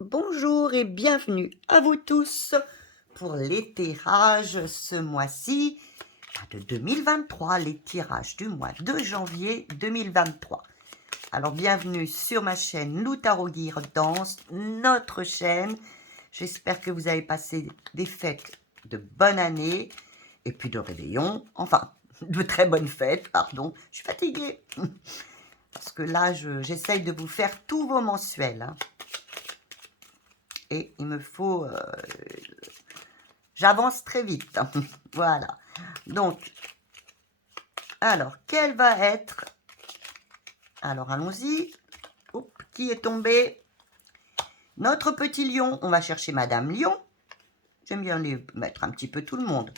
Bonjour et bienvenue à vous tous pour les tirages ce mois-ci de 2023, les tirages du mois de janvier 2023. Alors bienvenue sur ma chaîne Lou Tarot Guidance, notre chaîne. J'espère que vous avez passé des fêtes de bonne année et puis de réveillon, enfin de très bonnes fêtes, pardon. Je suis fatiguée parce que là j'essaye de vous faire tous vos mensuels, hein. Et il me faut... j'avance très vite. Voilà. Donc, alors, quel va être... Alors, allons-y. Qui est tombé? Notre petit lion. On va chercher Madame Lion. J'aime bien les mettre un petit peu tout le monde.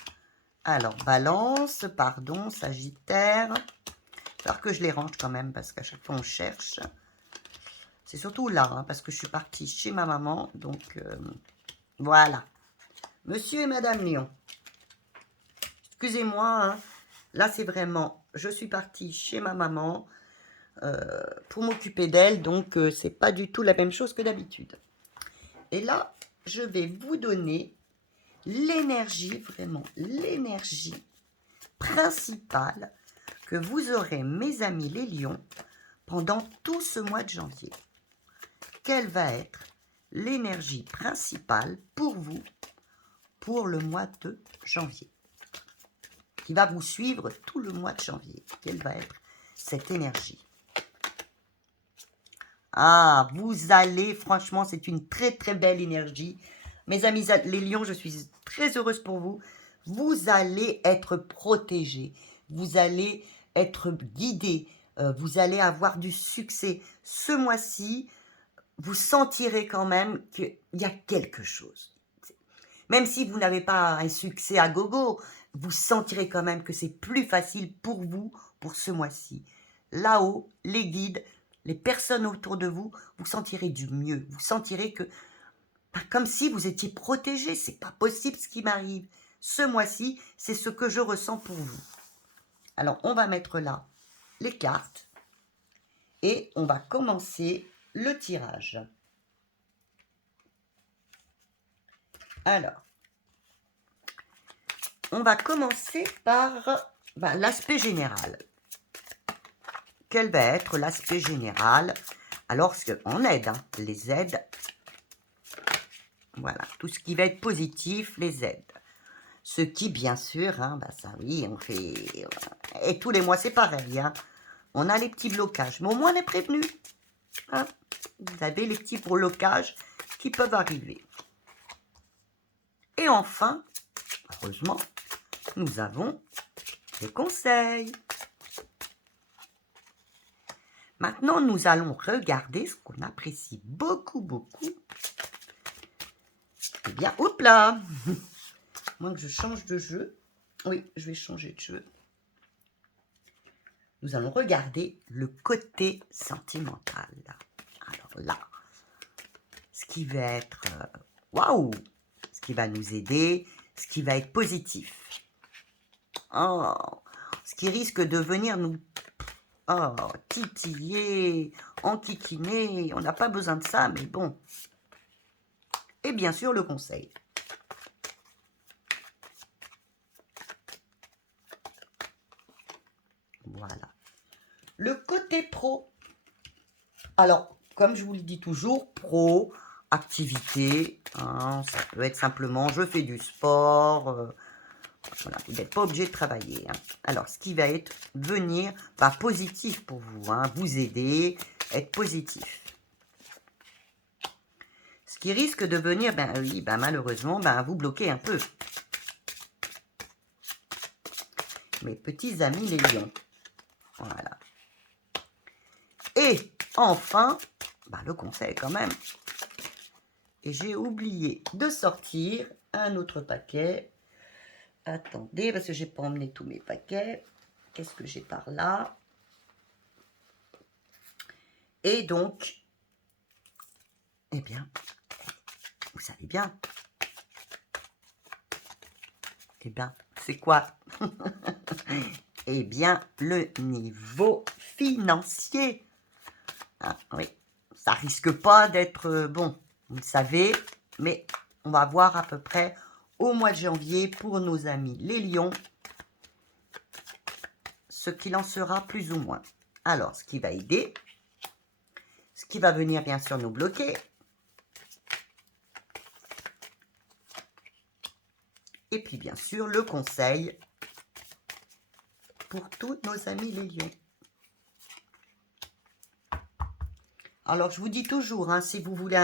Alors, Balance, pardon, Sagittaire. Alors que je les range quand même, parce qu'à chaque fois, on cherche. C'est surtout là, hein, parce que je suis partie chez ma maman. Donc, voilà. Monsieur et Madame Lion. Excusez-moi, hein. Là, c'est vraiment... Je suis partie chez ma maman pour m'occuper d'elle, donc c'est pas du tout la même chose que d'habitude. Et là, je vais vous donner l'énergie, vraiment l'énergie principale que vous aurez, mes amis les lions, pendant tout ce mois de janvier. Quelle va être l'énergie principale pour vous pour le mois de janvier, qui va vous suivre tout le mois de janvier? Quelle va être cette énergie? Ah, vous allez, franchement, c'est une très très belle énergie. Mes amis les lions, je suis très heureuse pour vous. Vous allez être protégés, vous allez être guidés, vous allez avoir du succès. Ce mois-ci, vous sentirez quand même qu'il y a quelque chose. Même si vous n'avez pas un succès à gogo, vous sentirez quand même que c'est plus facile pour vous pour ce mois-ci. Là-haut, les guides, les personnes autour de vous, vous sentirez du mieux. Vous sentirez que, comme si vous étiez protégé. C'est pas possible ce qui m'arrive. Ce mois-ci, c'est ce que je ressens pour vous. Alors, on va mettre là les cartes et on va commencer le tirage. Alors, on va commencer par l'aspect général. Quel va être l'aspect général? Alors, en aide, hein, les aides, voilà, tout ce qui va être positif, les aides. Ce qui, bien sûr, hein, ça oui, on fait... Et tous les mois, c'est pareil, hein. On a les petits blocages, mais au moins on est prévenu, hein. Vous avez les petits blocages qui peuvent arriver. Et enfin, heureusement, nous avons des conseils. Maintenant, nous allons regarder ce qu'on apprécie beaucoup, beaucoup. Eh bien, hop là! Moins que je change de jeu. Oui, je vais changer de jeu. Nous allons regarder le côté sentimental. Alors là, ce qui va être... waouh! Ce qui va nous aider, ce qui va être positif. Oh, ce qui risque de venir nous... Oh, titiller, enquiquiner. On n'a pas besoin de ça, mais bon. Et bien sûr, le conseil. Voilà. Le côté pro. Alors, comme je vous le dis toujours, pro, activité, hein, ça peut être simplement je fais du sport. Voilà, vous n'êtes pas obligé de travailler, hein. Alors, ce qui va être venir positif pour vous, hein, vous aider, être positif. Ce qui risque de venir, oui, malheureusement, vous bloquer un peu. Mes petits amis les lions. Voilà. Et enfin, le conseil quand même. Et j'ai oublié de sortir un autre paquet. Attendez, parce que j'ai pas emmené tous mes paquets. Qu'est-ce que j'ai par là? Et donc, eh bien, vous savez bien. Eh bien, c'est quoi? Eh bien, le niveau financier. Ah, oui, ça risque pas d'être bon. Vous le savez, mais on va voir à peu près au mois de janvier pour nos amis les lions, ce qu'il en sera plus ou moins. Alors, ce qui va aider, ce qui va venir bien sûr nous bloquer, et puis bien sûr le conseil pour tous nos amis les lions. Alors, je vous dis toujours, hein, si vous voulez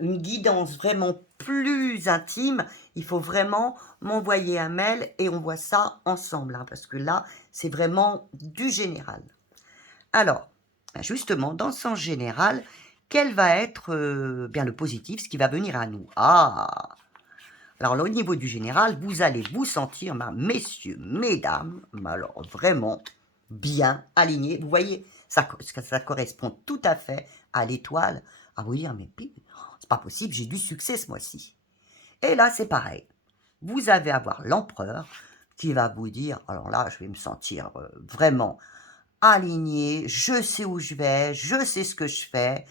une guidance vraiment plus intime, il faut vraiment m'envoyer un mail et on voit ça ensemble, hein, parce que là, c'est vraiment du général. Alors, justement, dans le sens général, quel va être bien le positif, ce qui va venir à nous? Ah! Alors là, au niveau du général, vous allez vous sentir, messieurs, mesdames, alors vraiment bien alignés. Vous voyez, ça correspond tout à fait à l'étoile. À vous dire, mais c'est pas possible, j'ai du succès ce mois-ci. Et là, c'est pareil. Vous allez avoir l'empereur qui va vous dire, alors là, je vais me sentir vraiment aligné, je sais où je vais, je sais ce que je fais,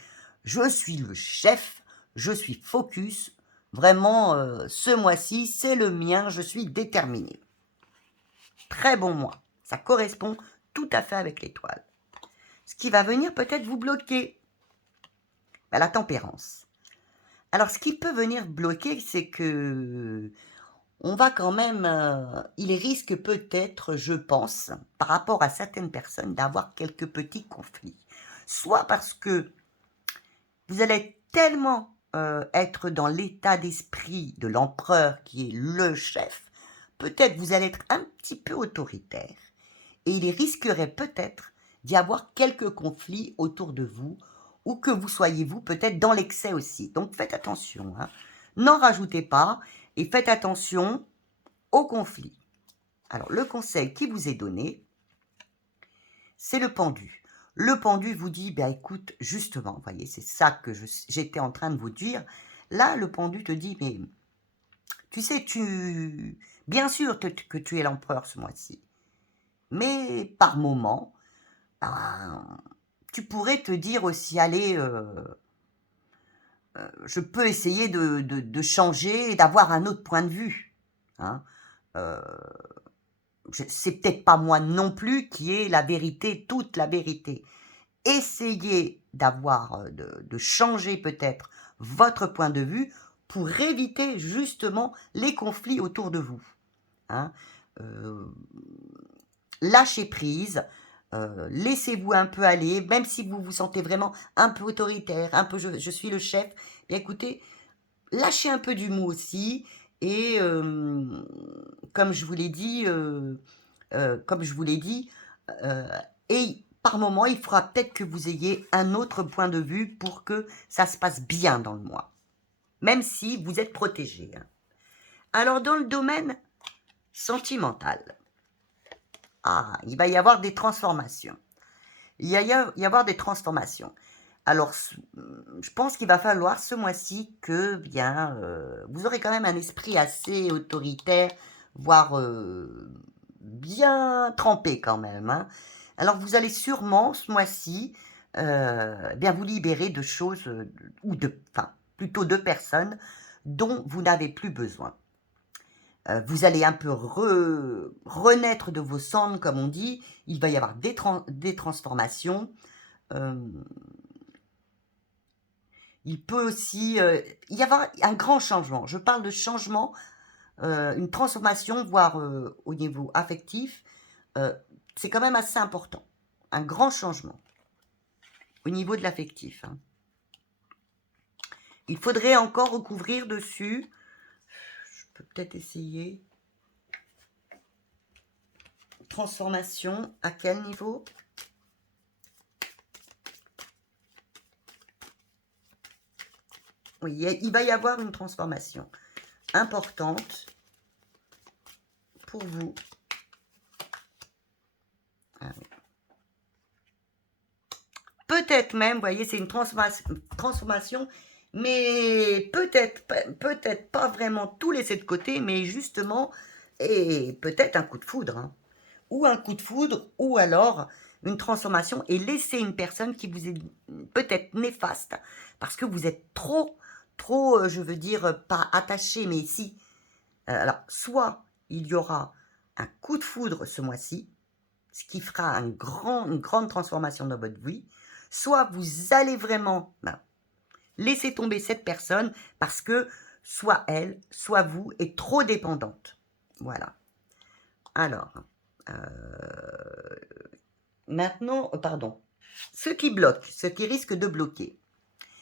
je suis le chef, je suis focus. Vraiment, ce mois-ci, c'est le mien, je suis déterminé. Très bon mois. Ça correspond tout à fait avec l'étoile. Ce qui va venir peut-être vous bloquer, la tempérance. Alors, ce qui peut venir bloquer, c'est que on va quand même, il risque peut-être, je pense, par rapport à certaines personnes, d'avoir quelques petits conflits. Soit parce que vous allez tellement être dans l'état d'esprit de l'empereur qui est le chef, peut-être vous allez être un petit peu autoritaire et il risquerait peut-être d'y avoir quelques conflits autour de vous ou que vous soyez vous peut-être dans l'excès aussi. Donc faites attention, hein. N'en rajoutez pas et faites attention aux conflits. Alors le conseil qui vous est donné, c'est le pendu. Le pendu vous dit, écoute, justement, vous voyez, c'est ça que j'étais en train de vous dire. Là, le pendu te dit, mais tu sais, bien sûr que tu es l'empereur ce mois-ci, mais par moment, tu pourrais te dire aussi, allez, je peux essayer de changer et d'avoir un autre point de vue. Hein. C'est peut-être pas moi non plus qui ai la vérité, toute la vérité. Essayez d'avoir, de changer peut-être votre point de vue pour éviter justement les conflits autour de vous. Hein. Lâchez prise, laissez-vous un peu aller, même si vous vous sentez vraiment un peu autoritaire, un peu je suis le chef, bien écoutez, lâchez un peu du mot aussi et comme je vous l'ai dit, et par moment, il faudra peut-être que vous ayez un autre point de vue pour que ça se passe bien dans le mois, même si vous êtes protégé. Hein. Alors, dans le domaine sentimental, il va y avoir des transformations. Il va y avoir des transformations. Alors, je pense qu'il va falloir ce mois-ci que, vous aurez quand même un esprit assez autoritaire, voire bien trempé quand même. Hein. Alors, vous allez sûrement, ce mois-ci, vous libérer de choses, plutôt de personnes dont vous n'avez plus besoin. Vous allez un peu renaître de vos cendres, comme on dit. Il va y avoir des transformations. Il peut aussi y avoir un grand changement. Je parle de changement, une transformation, voire au niveau affectif. C'est quand même assez important. Un grand changement au niveau de l'affectif. Hein. Il faudrait encore recouvrir dessus. Je peux peut-être essayer. Transformation, à quel niveau ? Oui, il va y avoir une transformation importante pour vous. Ah oui. Peut-être même, vous voyez, c'est une transformation, mais peut-être pas vraiment tout laisser de côté, mais justement, et peut-être un coup de foudre. Hein. Ou un coup de foudre, ou alors, une transformation et laissez une personne qui vous est peut-être néfaste parce que vous êtes trop, je veux dire, pas attaché, mais si. Alors, soit il y aura un coup de foudre ce mois-ci, ce qui fera une grande transformation dans votre vie, soit vous allez vraiment laisser tomber cette personne parce que soit elle, soit vous est trop dépendante. Voilà. Alors, maintenant, pardon. Ce qui bloque, ce qui risque de bloquer,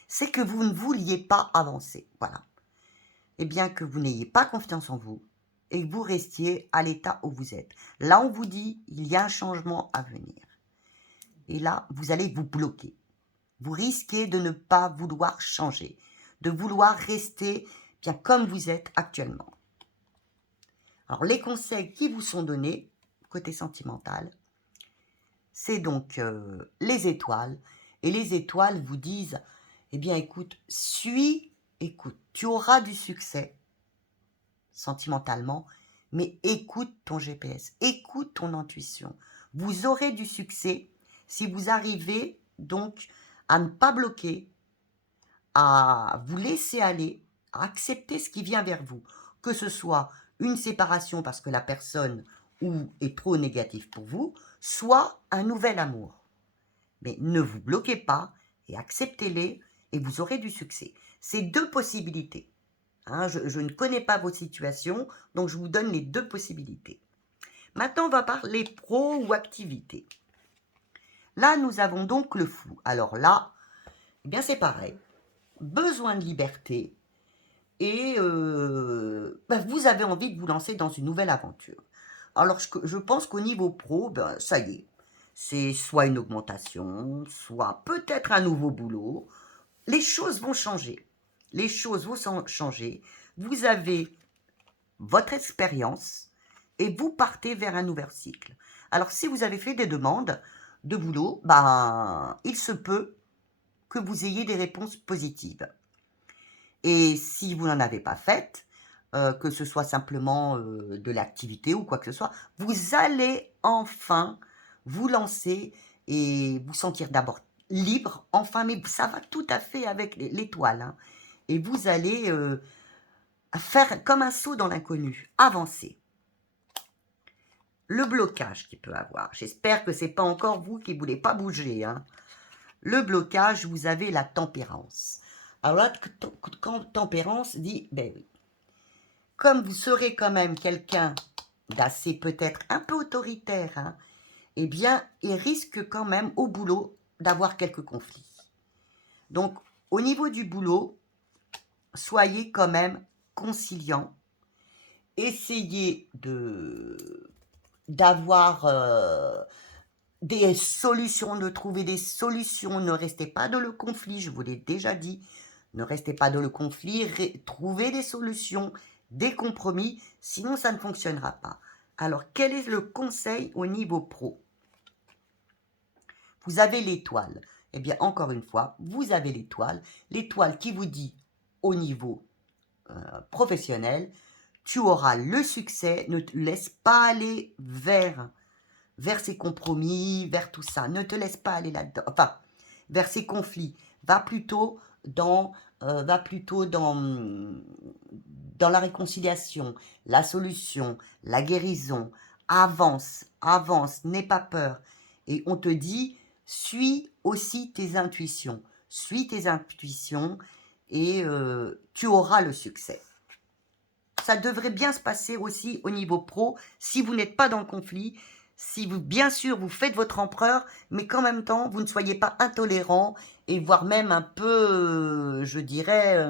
c'est que vous ne vouliez pas avancer. Voilà. Et bien que vous n'ayez pas confiance en vous et que vous restiez à l'état où vous êtes. Là, on vous dit, il y a un changement à venir. Et là, vous allez vous bloquer. Vous risquez de ne pas vouloir changer, de vouloir rester bien comme vous êtes actuellement. Alors, les conseils qui vous sont donnés, côté sentimental, c'est donc les étoiles. Et les étoiles vous disent, eh bien, écoute, écoute, tu auras du succès sentimentalement, mais écoute ton GPS, écoute ton intuition. Vous aurez du succès si vous arrivez donc à ne pas bloquer, à vous laisser aller, à accepter ce qui vient vers vous, que ce soit une séparation parce que la personne ou est trop négative pour vous, soit un nouvel amour. Mais ne vous bloquez pas et acceptez-les et vous aurez du succès. C'est deux possibilités. Hein, je ne connais pas vos situations, donc je vous donne les deux possibilités. Maintenant, on va parler pro ou activité. Là, nous avons donc le flou. Alors là, eh bien c'est pareil. Besoin de liberté et vous avez envie de vous lancer dans une nouvelle aventure. Alors, je pense qu'au niveau pro, ça y est. C'est soit une augmentation, soit peut-être un nouveau boulot. Les choses vont changer. Les choses vont changer. Vous avez votre expérience et vous partez vers un nouvel cycle. Alors, si vous avez fait des demandes de boulot, il se peut que vous ayez des réponses positives. Et si vous n'en avez pas faites, que ce soit simplement de l'activité ou quoi que ce soit, vous allez enfin vous lancer et vous sentir d'abord libre, enfin, mais ça va tout à fait avec l'étoile. Hein. Et vous allez faire comme un saut dans l'inconnu, avancer. Le blocage qu'il peut avoir, j'espère que ce n'est pas encore vous qui ne voulez pas bouger. Hein. Le blocage, vous avez la tempérance. Alors là, quand tempérance dit, ben oui, comme vous serez quand même quelqu'un d'assez peut-être un peu autoritaire, hein, eh bien, il risque quand même au boulot d'avoir quelques conflits. Donc, au niveau du boulot, soyez quand même conciliant. Essayez d'avoir des solutions, de trouver des solutions. Ne restez pas dans le conflit, je vous l'ai déjà dit. Ne restez pas dans le conflit, trouvez des solutions, des compromis, sinon ça ne fonctionnera pas. Alors, quel est le conseil au niveau pro? Vous avez l'étoile. Eh bien, encore une fois, vous avez l'étoile qui vous dit au niveau professionnel, tu auras le succès, ne te laisse pas aller vers ces compromis, vers tout ça. Ne te laisse pas aller là-dedans, enfin, vers ces conflits. Va plutôt dans la réconciliation, la solution, la guérison. Avance, avance, n'aie pas peur. Et on te dit, suis aussi tes intuitions. Suis tes intuitions et tu auras le succès. Ça devrait bien se passer aussi au niveau pro, si vous n'êtes pas dans le conflit, si vous, bien sûr, vous faites votre empereur, mais qu'en même temps, vous ne soyez pas intolérant, et voire même un peu, je dirais,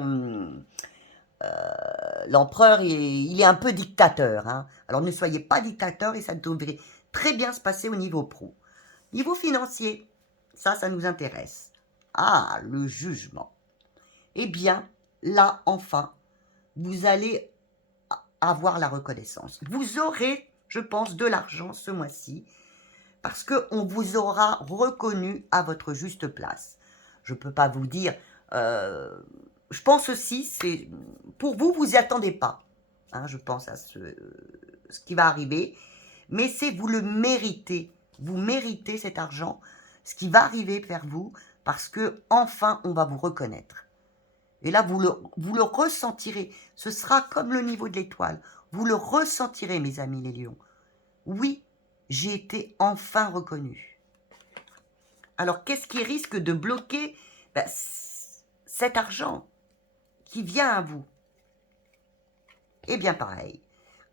l'empereur, il est un peu dictateur. Hein. Alors ne soyez pas dictateur, et ça devrait très bien se passer au niveau pro. Niveau financier, ça nous intéresse. Ah, le jugement. Eh bien, là, enfin, vous allez avoir la reconnaissance. Vous aurez, je pense, de l'argent ce mois-ci parce qu'on vous aura reconnu à votre juste place. Je ne peux pas vous dire, je pense aussi, c'est pour vous, vous n'y attendez pas. Hein, je pense à ce qui va arriver, mais c'est vous le méritez. Vous méritez cet argent, ce qui va arriver vers vous, parce que enfin on va vous reconnaître. Et là, vous le ressentirez. Ce sera comme le niveau de l'étoile. Vous le ressentirez, mes amis les lions. Oui, j'ai été enfin reconnu. Alors, qu'est-ce qui risque de bloquer cet argent qui vient à vous? Eh bien, pareil,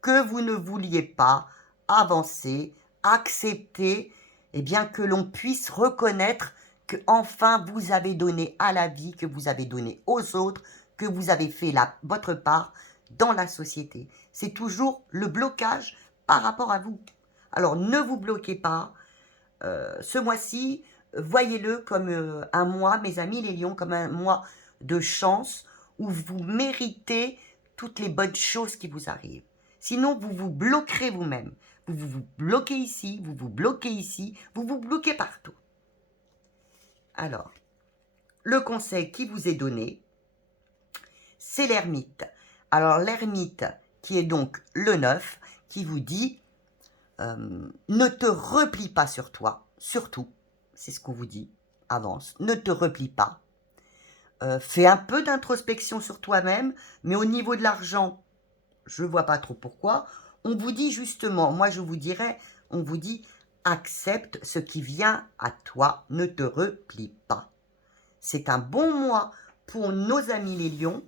que vous ne vouliez pas avancer, accepter, eh bien, que l'on puisse reconnaître que enfin vous avez donné à la vie, que vous avez donné aux autres, que vous avez fait votre part dans la société. C'est toujours le blocage par rapport à vous. Alors, ne vous bloquez pas. Ce mois-ci, voyez-le comme un mois, mes amis les lions, comme un mois de chance où vous méritez toutes les bonnes choses qui vous arrivent. Sinon, vous vous bloquerez vous-même. Vous bloquez ici, vous vous bloquez ici, vous vous bloquez partout. Alors, le conseil qui vous est donné, c'est l'ermite. Alors, l'ermite, qui est donc le 9, qui vous dit ne te replie pas sur toi, surtout, c'est ce qu'on vous dit, avance, ne te replie pas. Fais un peu d'introspection sur toi-même, mais au niveau de l'argent, je ne vois pas trop pourquoi. On vous dit justement, moi je vous dirais, on vous dit, accepte ce qui vient à toi, ne te replie pas. C'est un bon mois pour nos amis les lions,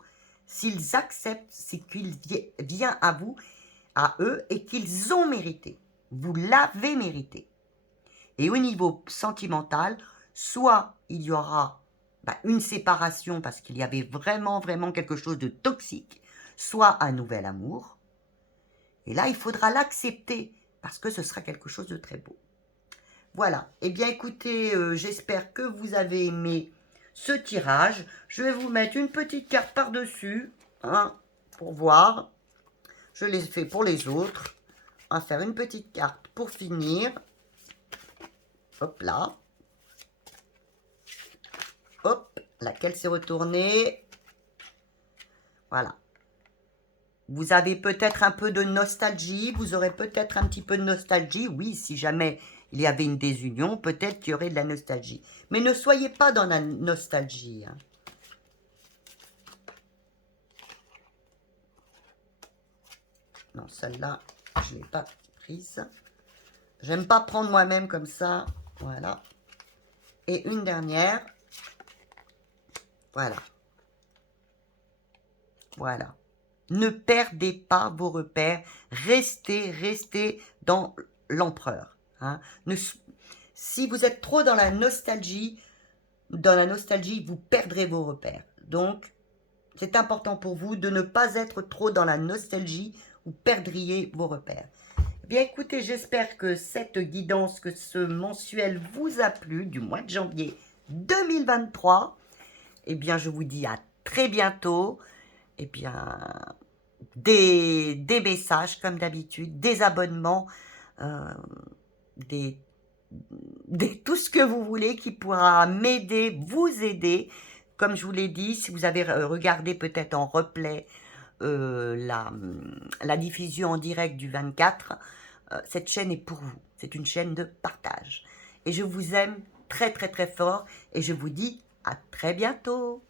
s'ils acceptent ce qu'il vient à vous, à eux, et qu'ils ont mérité. Vous l'avez mérité. Et au niveau sentimental, soit il y aura une séparation parce qu'il y avait vraiment, vraiment quelque chose de toxique, soit un nouvel amour. Et là, il faudra l'accepter parce que ce sera quelque chose de très beau. Voilà. Eh bien, écoutez, j'espère que vous avez aimé ce tirage. Je vais vous mettre une petite carte par-dessus, hein, pour voir. Je l'ai fait pour les autres. On va faire une petite carte pour finir. Hop là. Hop, laquelle s'est retournée. Voilà. Vous avez peut-être un peu de nostalgie. Vous aurez peut-être un petit peu de nostalgie. Oui, si jamais il y avait une désunion, peut-être qu'il y aurait de la nostalgie. Mais ne soyez pas dans la nostalgie. Hein. Non, celle-là, je ne l'ai pas prise. J'aime pas prendre moi-même comme ça. Voilà. Et une dernière. Voilà. Voilà. Ne perdez pas vos repères. Restez dans l'empereur. Hein. Si vous êtes trop dans la nostalgie, vous perdrez vos repères. Donc, c'est important pour vous de ne pas être trop dans la nostalgie, vous perdriez vos repères. Bien écoutez, j'espère que cette guidance, que ce mensuel vous a plu du mois de janvier 2023. Eh bien, je vous dis à très bientôt. Eh bien, des messages comme d'habitude, des abonnements, tout ce que vous voulez qui pourra m'aider, vous aider. Comme je vous l'ai dit, si vous avez regardé peut-être en replay la diffusion en direct du 24, cette chaîne est pour vous. C'est une chaîne de partage. Et je vous aime très très très fort et je vous dis à très bientôt.